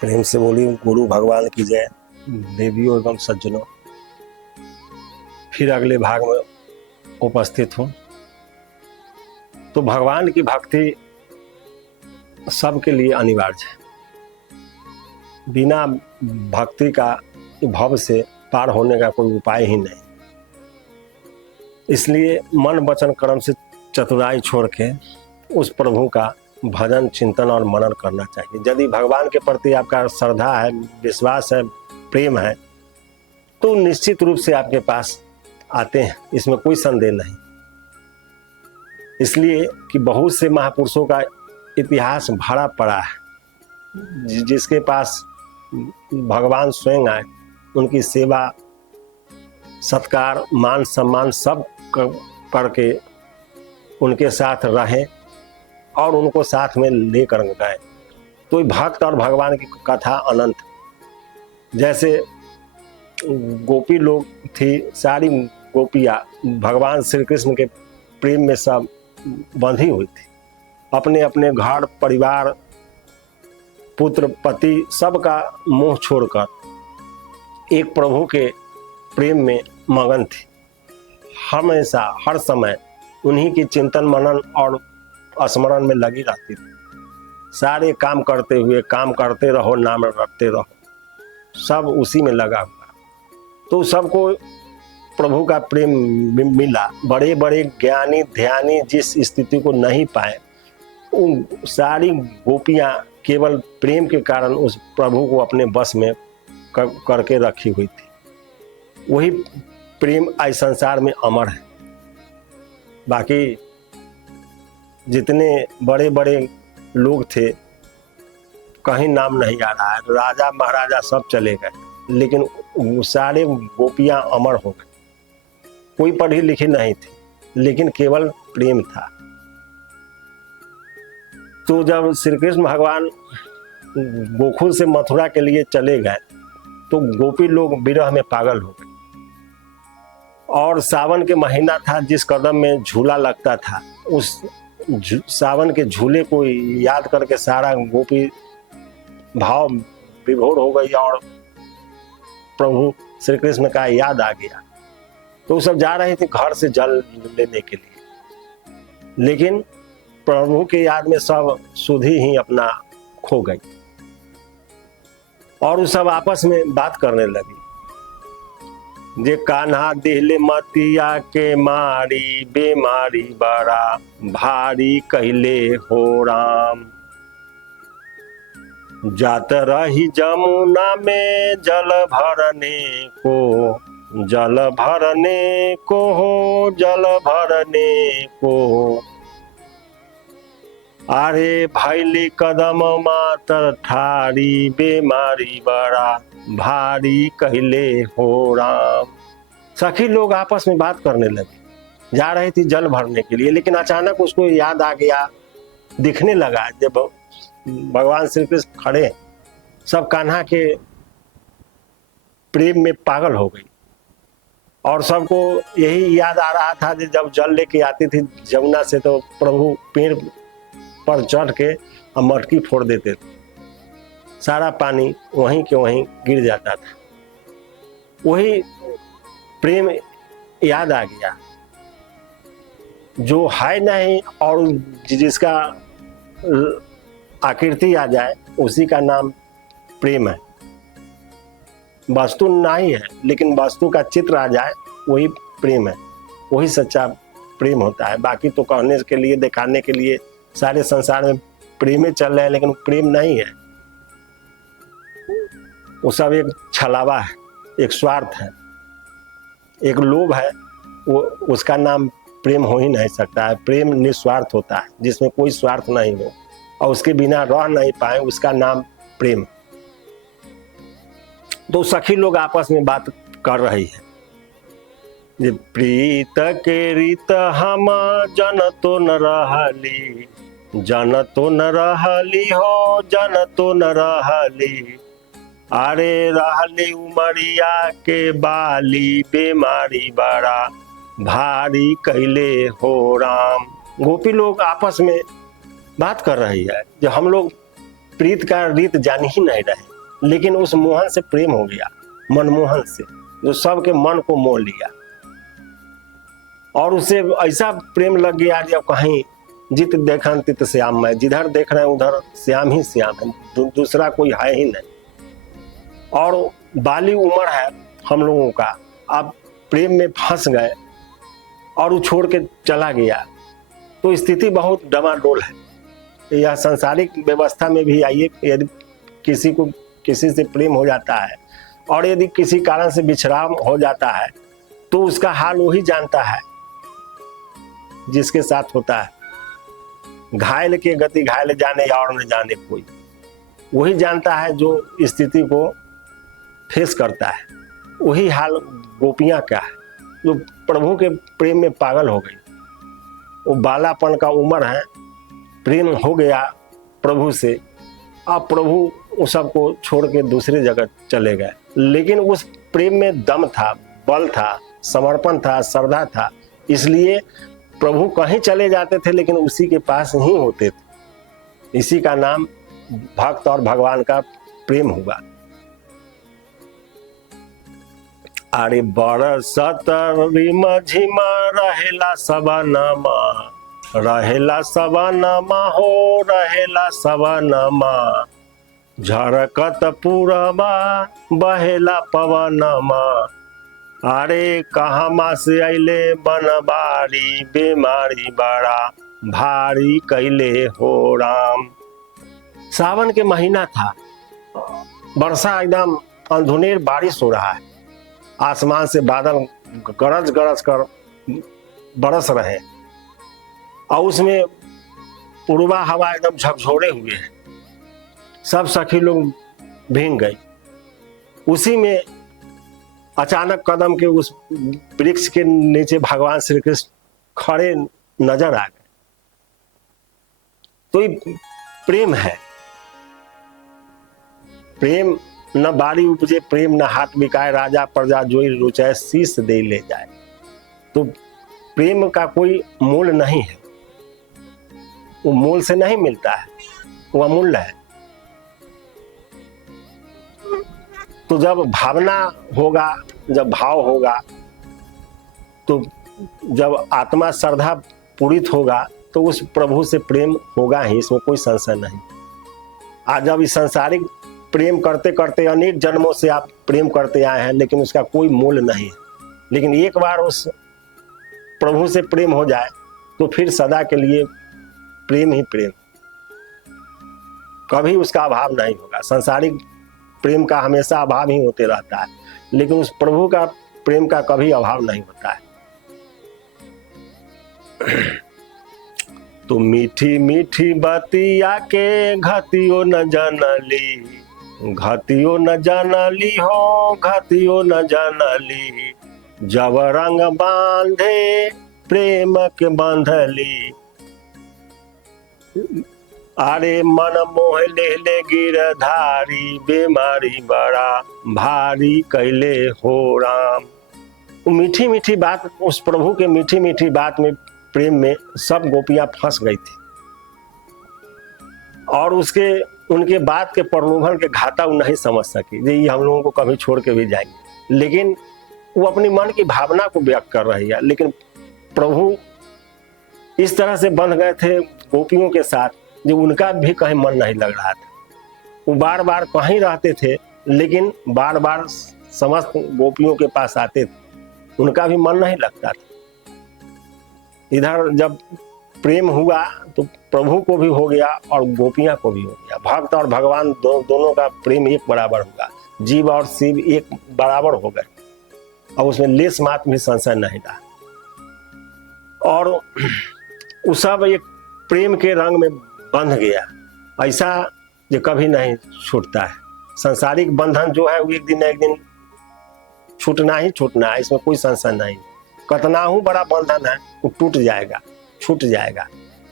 प्रेम से बोली गुरु भगवान की जय। देवियों एवं सज्जनों, फिर अगले भाग में उपस्थित हूँ। तो भगवान की भक्ति सबके लिए अनिवार्य है। बिना भक्ति का भव से पार होने का कोई उपाय ही नहीं। इसलिए मन वचन कर्म से चतुराई छोड़ के उस प्रभु का भजन चिंतन और मनन करना चाहिए। यदि भगवान के प्रति आपका श्रद्धा है, विश्वास है, प्रेम है, तो निश्चित रूप से आपके पास आते हैं, इसमें कोई संदेह नहीं। इसलिए कि बहुत से महापुरुषों का इतिहास भरा पड़ा है, जिसके पास भगवान स्वयं आए, उनकी सेवा सत्कार मान सम्मान सब करके उनके साथ रहे और उनको साथ में लेकर गए। तो भक्त और भगवान की कथा अनंत। जैसे गोपी लोग थी, सारी गोपियाँ भगवान श्री कृष्ण के प्रेम में सब बंधी हुई थी। अपने अपने घर परिवार पुत्र पति सबका मोह छोड़कर एक प्रभु के प्रेम में मगन थी। हमेशा हर समय उन्हीं की चिंतन मनन और स्मरण में लगी रहती थी। सारे काम करते हुए काम करते रहो, नाम रखते रहो, सब उसी में लगा हुआ। तो सबको प्रभु का प्रेम मिला। बड़े बड़े ज्ञानी ध्यानी जिस स्थिति को नहीं पाए, उन सारी गोपियां केवल प्रेम के कारण उस प्रभु को अपने बस में करके रखी हुई थी। वही प्रेम आज संसार में अमर है। बाकी जितने बड़े बड़े लोग थे, कहीं नाम नहीं आ रहा है, राजा महाराजा सब चले गए, लेकिन सारे गोपियां अमर हो गए। कोई पढ़ी लिखी नहीं थी, लेकिन केवल प्रेम था। तो जब श्री कृष्ण भगवान गोकुल से मथुरा के लिए चले गए, तो गोपी लोग विरह में पागल हो गए। और सावन के महीना था, जिस कदम में झूला लगता था, उस सावन के झूले को याद करके सारा गोपी भाव विभोर हो गई और प्रभु श्री कृष्ण का याद आ गया। तो सब जा रहे थे घर से जल लेने के लिए, लेकिन प्रभु के याद में सब सुधि ही अपना खो गई और वो सब आपस में बात करने लगी। जे कान्हा दिहले मतिया के मारी, बेमारी बड़ा भारी कहले हो राम। जात रही जमुना में जल भरने को, जल भरने को हो, जल भरने को। अरे भैली कदम मातर ठारी, बेमारी बड़ा भारी कहले हो राम। सखी लोग आपस में बात करने लगे। जा रही थी जल भरने के लिए, लेकिन अचानक उसको याद आ गया, दिखने लगा जब भगवान श्री कृष्ण खड़े, सब कान्हा के प्रेम में पागल हो गई। और सबको यही याद आ रहा था कि जब जल लेके आती थी जमुना से, तो प्रभु पेड़ पर चढ़ के मटकी फोड़ देते थे, सारा पानी वहीं के वहीं गिर जाता था। वही प्रेम याद आ गया। जो है नहीं और जिसका आकृति आ जाए, उसी का नाम प्रेम है। वस्तु नहीं है, लेकिन वस्तु का चित्र आ जाए, वही प्रेम है। वही सच्चा प्रेम होता है। बाकी तो कहने के लिए, दिखाने के लिए सारे संसार में प्रेम चल रहे हैं, लेकिन प्रेम नहीं है। वो सब एक छलावा है, एक स्वार्थ है, एक लोभ है। वो उसका नाम प्रेम हो ही नहीं सकता है। प्रेम निस्वार्थ होता है, जिसमें कोई स्वार्थ नहीं हो और उसके बिना रह नहीं पाए, उसका नाम प्रेम। तो सखी लोग आपस में बात कर रही है। जे प्रीत के रीत हम जन तो न रहली, जन तो न रहली हो, जन तो न रहली। अरे रहली उमरिया के बाली, बेमारी बड़ा भारी कहले हो राम। गोपी लोग आपस में बात कर रही है, जो हम लोग प्रीत का रीत जान ही नहीं रहे, लेकिन उस मोहन से प्रेम हो गया, मनमोहन से, जो सबके मन को मोह लिया। और उससे ऐसा प्रेम लग गया जब कहीं जित देखन तित श्याम, मैं जिधर देख रहे हैं उधर श्याम ही श्याम है, दूसरा कोई है ही नहीं। और बाली उम्र है हम लोगों का, अब प्रेम में फंस गए और वो छोड़ के चला गया, तो स्थिति बहुत डमाडोल है। यह सांसारिक व्यवस्था में भी आइए, यदि किसी को किसी से प्रेम हो जाता है और यदि किसी कारण से बिछड़ाव हो जाता है, तो उसका हाल वही जानता है जिसके साथ होता है। घायल के गति घायल जाने और न जाने कोई, वही जानता है जो स्थिति को फेस करता है। वही हाल गोपियां का है, जो प्रभु के प्रेम में पागल हो गई। वो बालापन का उम्र है, प्रेम हो गया प्रभु से, अब प्रभु उस सबको छोड़ के दूसरी जगह चले गए। लेकिन उस प्रेम में दम था, बल था, समर्पण था, श्रद्धा था, इसलिए प्रभु कहीं चले जाते थे लेकिन उसी के पास ही होते थे। इसी का नाम भक्त और भगवान का प्रेम हुआ। अरे बरसत रिमझिमा रहेला सबनमा, रहेला सबनमा हो रहेला सबनमा, झरकत पुरबा बहेला पवनमा। अरे कहमा से अइले बनबारी, बीमारी बड़ा भारी कैले हो राम। सावन के महीना था, वर्षा एकदम अंधुनेर बारिश हो रहा है, आसमान से बादल गरज गरज कर बरस रहे, और उसमें पूर्वा हवा एकदम झकझोरे हुए हैं। सब सखी लोग भीग गई। उसी में अचानक कदम के उस वृक्ष के नीचे भगवान श्री कृष्ण खड़े नजर आ गए। तो ये प्रेम है। प्रेम न बारी उपजे प्रेम, न हाथ बिकाए राजा प्रजा जोई रुचाए शीश दे ले जाए। तो प्रेम का कोई मूल नहीं है, वो मूल से नहीं मिलता है, वो अमूल्य है। तो जब भावना होगा, जब भाव होगा, तो जब आत्मा श्रद्धा पूरित होगा, तो उस प्रभु से प्रेम होगा ही, इसमें कोई संशय नहीं। आज जब इस सांसारिक प्रेम करते करते अनेक जन्मों से आप प्रेम करते आए हैं, लेकिन उसका कोई मूल्य नहीं है। लेकिन एक बार उस प्रभु से प्रेम हो जाए तो फिर सदा के लिए प्रेम ही प्रेम, कभी उसका अभाव नहीं होगा। सांसारिक प्रेम का हमेशा अभाव ही होते रहता है, लेकिन उस प्रभु का प्रेम का कभी अभाव नहीं होता है। तो मीठी मीठी बतिया के घतियो न जानली, घतियो न जानली हो, घतियो न जानली, जब रंग बांधे प्रेम के बांधली। अरे मन मोह ले ले गिरधारी, बीमारी बड़ा भारी कैले हो राम। मीठी मीठी बात, उस प्रभु के मीठी मीठी बात में, प्रेम में सब गोपियां फंस गई थी, और उसके उनके बात के प्रलोभन के घाटा वो नहीं समझ सकी, ये हम लोगों को कभी छोड़ के भी जाएंगे। लेकिन वो अपनी मन की भावना को व्यक्त कर रही है। लेकिन प्रभु इस तरह से बंध गए थे गोपियों के साथ, जो उनका भी कहीं मन नहीं लग रहा था। वो बार बार कहीं रहते थे, लेकिन बार बार समस्त गोपियों के पास आते थे, उनका भी मन नहीं लगता था। इधर जब प्रेम हुआ तो प्रभु को भी हो गया और गोपियां को भी हो गया। भक्त और भगवान दोनों का प्रेम एक बराबर होगा, जीव और शिव एक बराबर हो गए, और उसमें लेस मात्र भी संशय नहीं रहा। और वो सब एक प्रेम के रंग में बंध गया, ऐसा जो कभी नहीं छूटता है। सांसारिक बंधन जो है वो एक दिन छूटना ही छूटना है, इसमें कोई संशय नहीं। कतना ही बड़ा बंधन है वो टूट जाएगा, छूट जाएगा।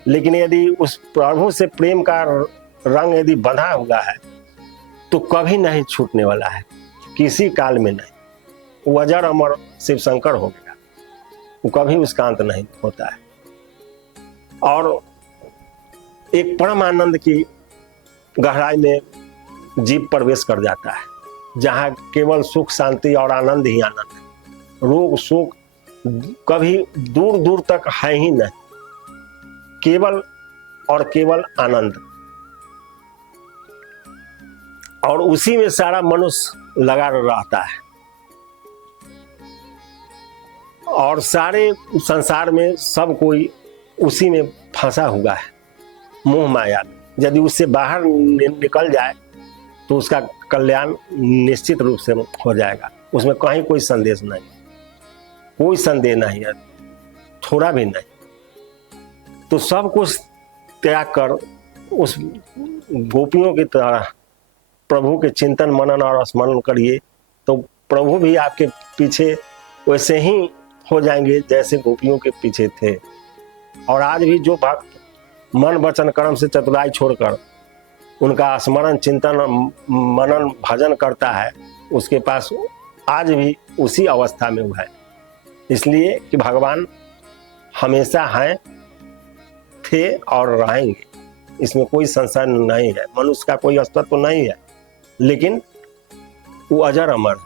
लेकिन यदि उस प्रभु से प्रेम का रंग यदि बंधा हुआ है तो कभी नहीं छूटने वाला है, किसी काल में नहीं। वो अजर अमर शिव शंकर हो गया, वो कभी उसका अंत नहीं होता है। और एक परम आनंद की गहराई में जीव प्रवेश कर जाता है, जहाँ केवल सुख शांति और आनंद ही आनंद है। रोग शोक कभी दूर दूर तक है ही नहीं, केवल और केवल आनंद। और उसी में सारा मनुष्य लगा रहता है, और सारे संसार में सब कोई उसी में फंसा हुआ है, मोह माया में। यदि उससे बाहर निकल जाए तो उसका कल्याण निश्चित रूप से हो जाएगा, उसमें कहीं कोई संदेश नहीं, कोई संदेह नहीं है, थोड़ा भी नहीं। तो सब कुछ त्याग कर उस गोपियों की तरह प्रभु के चिंतन मनन और स्मरण करिए, तो प्रभु भी आपके पीछे वैसे ही हो जाएंगे जैसे गोपियों के पीछे थे। और आज भी जो भक्त मन वचन कर्म से चतुराई छोड़कर उनका स्मरण चिंतन मनन भजन करता है, उसके पास आज भी उसी अवस्था में हुआ है। इसलिए कि भगवान हमेशा हैं, थे और रहेंगे, इसमें कोई संशय नहीं है। मनुष्य का कोई अस्तित्व तो नहीं है, लेकिन वो अजर अमर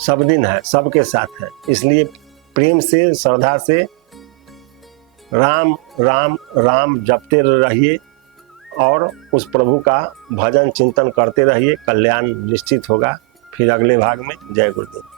सब दिन है, सबके साथ है। इसलिए प्रेम से श्रद्धा से राम राम राम जपते रहिए और उस प्रभु का भजन चिंतन करते रहिए, कल्याण निश्चित होगा। फिर अगले भाग में जय गुरुदेव।